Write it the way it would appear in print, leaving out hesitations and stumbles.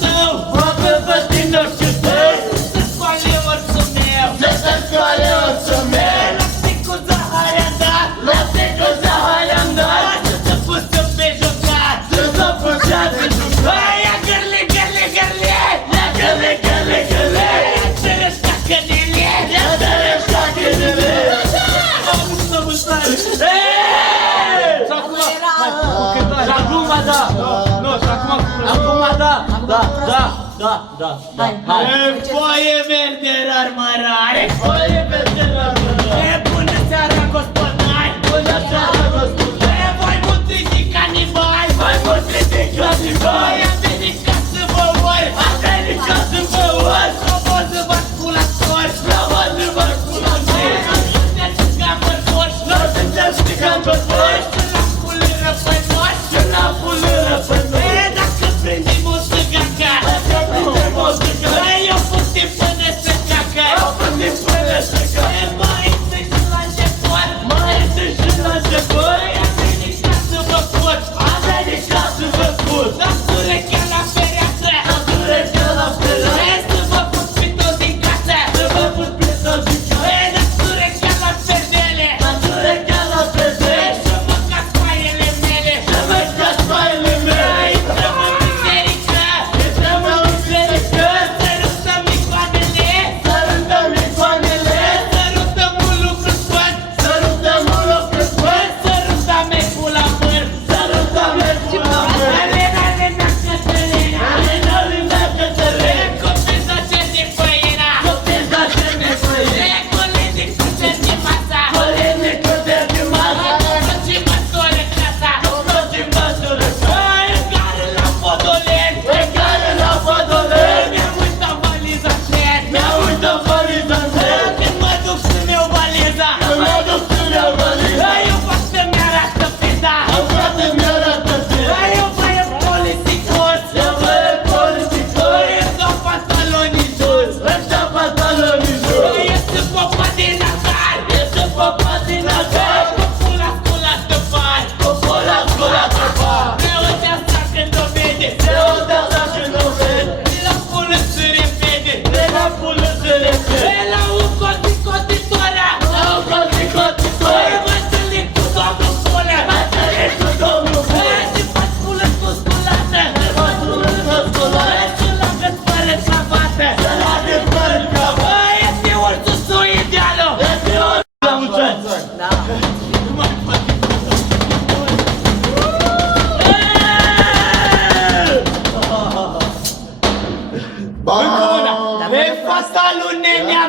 său, focă pe din orice tău. Să scoale orțul meu, să scoale orțul meu. Lapte cu zahăr i-am dat, lapte cu zahăr i-am dat. Să se pusă pe jucat, să se pusă pe jucat. Ia gărle, gărle, gărle, ia gărle, gărle, gărle. Ia țărăș cacănele, ia țărăș cacănele. Să mustare. Și acum, și acum da. Nu, și acum da. Da. E foaie verde rar mărare, foaie verde rar mărare. E bună seara gospodari, bună seara gospodari. E voi mutriți canibali, voi mutriți canibali. Am venit ca să vă ori, am venit ca să vă ori. Frumoză vasculator, frumoză vasculator. Nu sunteți ca mărcoși, nu sunteți ca mărcoși. Și la pulără pe noi, și la pulără pe noi. E dacă prindem o săgaca, eu putem până să cacă, eu putem până să cacă. Mai întâi și la început, mai întâi și la început. Am venit ca să vă fut, am venit ca să vă fut. Dați urechea la fereastră, dați urechea la fereastră. Să vă put pe toți din casă, să vă put pe toți din casă. Dați urechea la fedele, dați urechea la fedele. Să mâncați foaiele mele, să mâncați foaiele mele. Intrăm în biserică, intrăm în biserică. Sărutăm icoanele, sărutăm icoanele. Sărutăm un lucru sfânt, sărutăm un lucru sfânt. Sărutăm mecul la vârf, sărutăm mecul la vârf. Alena, Alena, Cătălina, Alena, Alena, Cătălina. Copii zace de făina, copii zace de făina. Colegi cu de masa, colegi cu de masa. Facem măsură casa, facem măsură casa. E care la Podoleni, e care la Podoleni. Mi-am uitat valiza șer, mi-am uitat valiza șer. Când mă duc să-mi iau valiza, când mă duc să-mi iau valiza. Eu fac să-mi arată pizza, eu fac să-mi arată pizza. Eu băie politicos, eu băie politicos. Îmi dau pantalonii jos, îmi dau pantalonii jos. Este popa din acar, este popa din acar. Copula sculat de bani, copula sculat de bani. Preote asta când o vede, preote asta când o vede. La pulă să repede, la pulă să repede. La un coticotitora, la un coticotitora. Mă întâlnim cu domnul Pulă, mă întâlnim cu domnul Pulă. Se faci pulă cu sculată, se faci pulă cu sculată. Și la gât fără cravată, să la gât fără cravată. Este orțul său idealul, este orțul la mulți ani. Nu mai fac. Încă una. Pe fata lui Nenea